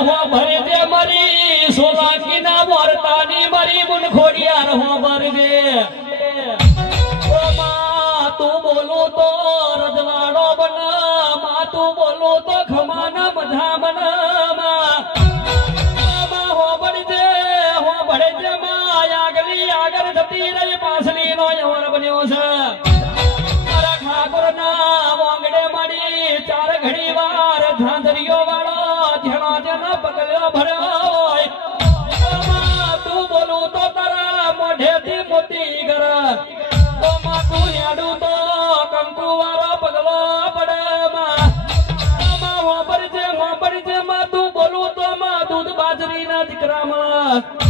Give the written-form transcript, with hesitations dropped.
હો ભરે દે મરી સોલાકી ના વર્તાની મરી મુન ખોડિયાર હો ભરજે ઓ માં તું બોલું તો રજવાડો બના માં તું બોલું તો ખમાના મધા બના માં હો ભરજે માં આગલી આગળ જતી રહી પાછલી નો યવર બન્યો છે મારા ઠાકોર ના વાંગડે મળી ચાર ઘડી વાર ધાંધરીઓ વાળો ધ્યાનો જેનો પગલ્યો ભર્યો તું બોલું તો તારા મોઢેથી મોતી ઘર તો માં તું યાડું તો કંકુ વાળો પગલો પડે માં વાપરજે માં તું બોલું તો માં દૂધ બાજરી ના દીકરામાં